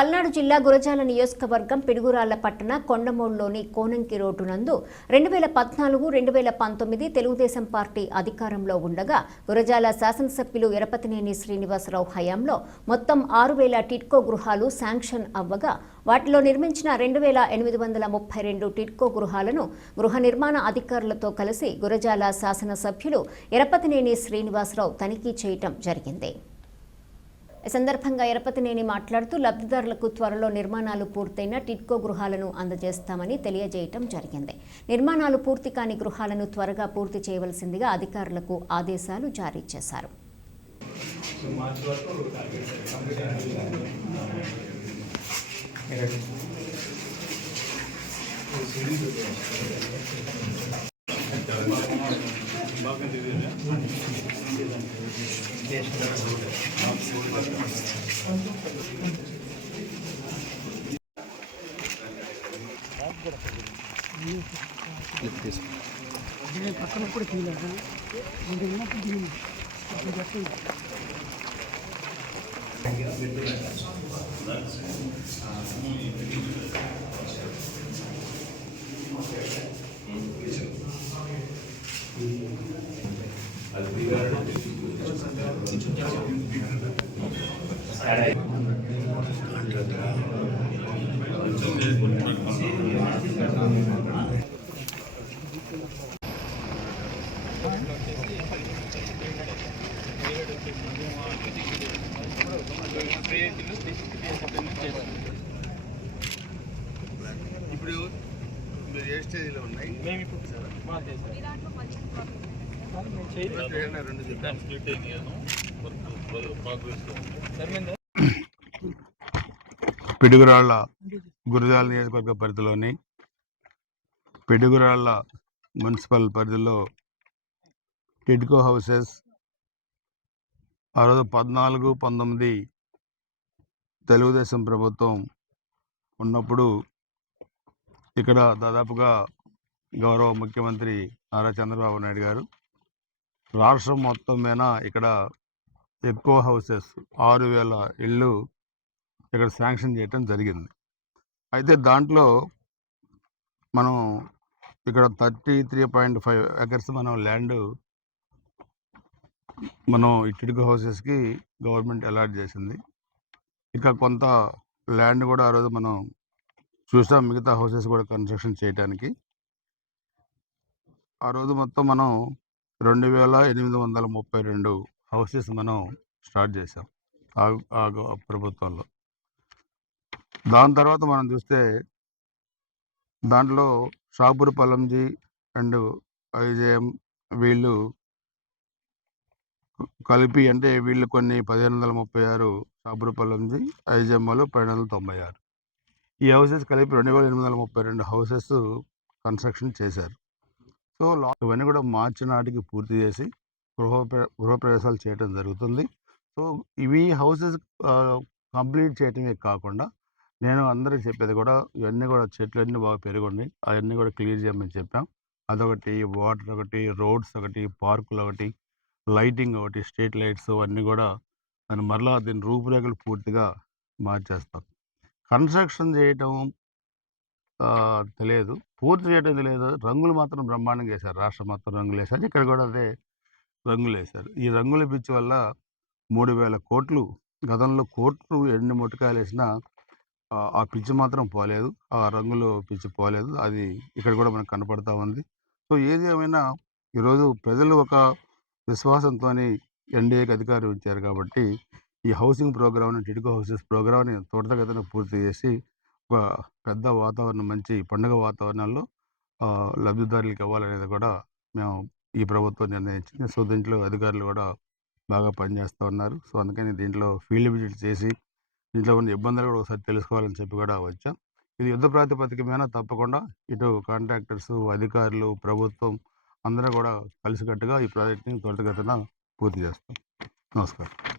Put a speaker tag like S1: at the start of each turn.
S1: పల్నాడు జిల్లా గురజాల నియోజకవర్గం పిడుగురాళ్ళ పట్టణ కొండమూడులోని కోనంకి రోడ్డు నందు రెండు వేల పద్నాలుగు రెండు వేల పంతొమ్మిది తెలుగుదేశం పార్టీ అధికారంలో ఉండగా గురజాల శాసనసభ్యులు ఎరపతినేని శ్రీనివాసరావు హయాంలో మొత్తం ఆరు వేల టిడ్కో గృహాలు శాంక్షన్ అవ్వగా వాటిలో నిర్మించిన రెండు వేల ఎనిమిది వందల ముప్పై రెండు టిడ్కో గృహాలను గృహ నిర్మాణ అధికారులతో కలిసి గురజాల శాసనసభ్యులు ఎరపతినేని శ్రీనివాసరావు తనిఖీ చేయటం జరిగింది. ఈ సందర్భంగా ఎరపతినేని మాట్లాడుతూ లబ్ధిదారులకు త్వరలో నిర్మాణాలు పూర్తయిన టిట్కో గృహాలను అందజేస్తామని తెలియజేయటం జరిగింది. నిర్మాణాలు పూర్తి కాని గృహాలను త్వరగా పూర్తి చేయవలసిందిగా అధికారులకు ఆదేశాలు జారీ చేశారు.
S2: పక్కన కూడా తీయలేదు ఇది ఉన్నప్పుడు తీయండి ఇప్పుడు పెట్టండి
S3: ఇప్పుడు మీరు ఏ స్టేజ్లో ఉన్నాయి?
S4: మేము ఇప్పుడు మా చేసాం. మేము చేయలేదు
S3: ఏదైనా రెండు చెప్పండి.
S4: సార్ మేము
S3: పిడుగురాళ్ళ గురజాల నియోజకవర్గ పరిధిలోని పిడుగురాళ్ళ మున్సిపల్ పరిధిలో టిడ్కో హౌసెస్ ఆ రోజు పద్నాలుగు పంతొమ్మిది తెలుగుదేశం ప్రభుత్వం ఉన్నప్పుడు ఇక్కడ దాదాపుగా గౌరవ ముఖ్యమంత్రి నారా చంద్రబాబు నాయుడు గారు రాష్ట్రం మొత్తం మీద ఇక్కడ ఎక్కువ హౌసెస్ ఆరు వేల ఇళ్ళు ఇక్కడ శాంక్షన్ చేయటం జరిగింది. అయితే దాంట్లో మనం ఇక్కడ thirty three point five acres మనం ల్యాండ్ మనం ఇటుక హౌసెస్కి గవర్నమెంట్ అలాట్ చేసింది. ఇక కొంత ల్యాండ్ కూడా ఆ రోజు మనం చూసాం మిగతా హౌసెస్ కూడా కన్స్ట్రక్షన్ చేయడానికి ఆ రోజు మొత్తం మనం రెండు వేల ఎనిమిది వందల ముప్పై రెండు హౌసెస్ మనం స్టార్ట్ చేసాం ఆ- ప్రభుత్వంలో. దాని తర్వాత మనం చూస్తే దాంట్లో షాపూర్ పలంజీ అండ్ ఐజేఎం వీళ్ళు కలిపి అంటే వీళ్ళు కొన్ని పదిహేను వందల ముప్పై ఆరు షాపూర్ పలంజీ ఐజేఎం వాళ్ళు పన్నెండు వందల తొంభై ఆరు. ఈ హౌసెస్ కలిపి రెండు వేల ఎనిమిది వందల ముప్పై రెండు హౌసెస్ కన్స్ట్రక్షన్ చేశారు. సో లా- ఇవన్నీ కూడా మార్చి నాటికి పూర్తి చేసి గృహ గృహప్రవేశాలు చేయటం జరుగుతుంది. సో ఇవి హౌసెస్ కంప్లీట్ చేయటమే కాకుండా నేను అందరికి చెప్పేది కూడా ఇవన్నీ కూడా చెట్లన్నీ బాగా పెరుగుండి. అవన్నీ కూడా క్లియర్ చేయమని చెప్పాం. అదొకటి వాటర్ ఒకటి రోడ్స్ ఒకటి పార్కులు ఒకటి లైటింగ్ ఒకటి స్ట్రీట్ లైట్స్ అవన్నీ కూడా దాన్ని మరలా దీని రూపురేఖలు పూర్తిగా మార్చేస్తాం. కన్స్ట్రక్షన్ చేయటం తెలియదు. పూర్తి చేయడం తెలియదు. రంగులు మాత్రం బ్రహ్మాండంగా వేశారు. రాష్ట్రం మొత్తం రంగులు వేశారు. ఇక్కడ కూడా అదే రంగులు వేశారు ఈ రంగుల పిచ్చి వల్ల మూడు వేల కోట్లు గతంలో కోట్లు ఎన్ని ముటకాయలు వేసినా ఆ, పిచ్చి మాత్రం పోలేదు. ఆ రంగులు పిచ్చి పోలేదు. అది ఇక్కడ కూడా మనకు కనపడతా ఉంది. సో ఏది ఏమైనా ఈరోజు ప్రజలు ఒక విశ్వాసంతో ఎన్డీఏకి అధికారం ఇచ్చారు కాబట్టి ఈ హౌసింగ్ ప్రోగ్రామ్ని టిడ్కో హౌసెస్ ప్రోగ్రామ్ని త్వరితగతిన పూర్తి చేసి ఒక పెద్ద వాతావరణం మంచి పండుగ వాతావరణంలో లబ్ధిదారులకు ఇవ్వాలనేది కూడా మేము ఈ ప్రభుత్వం నిర్ణయించింది. సో దీంట్లో అధికారులు కూడా బాగా పనిచేస్తూ ఉన్నారు. సో అందుకని దీంట్లో ఫీల్డ్ విజిట్ చేసి దీంట్లో ఉన్న ఇబ్బందులు కూడా ఒకసారి తెలుసుకోవాలని చెప్పి కూడా వచ్చాం. ఇది యుద్ధ ప్రాతిపదిక మీద తప్పకుండా ఇటు కాంట్రాక్టర్స్ అధికారులు ప్రభుత్వం అందరూ కూడా కలిసికట్టుగా ఈ ప్రాజెక్ట్ని త్వరితగతిన పూర్తి చేస్తాం. నమస్కారం.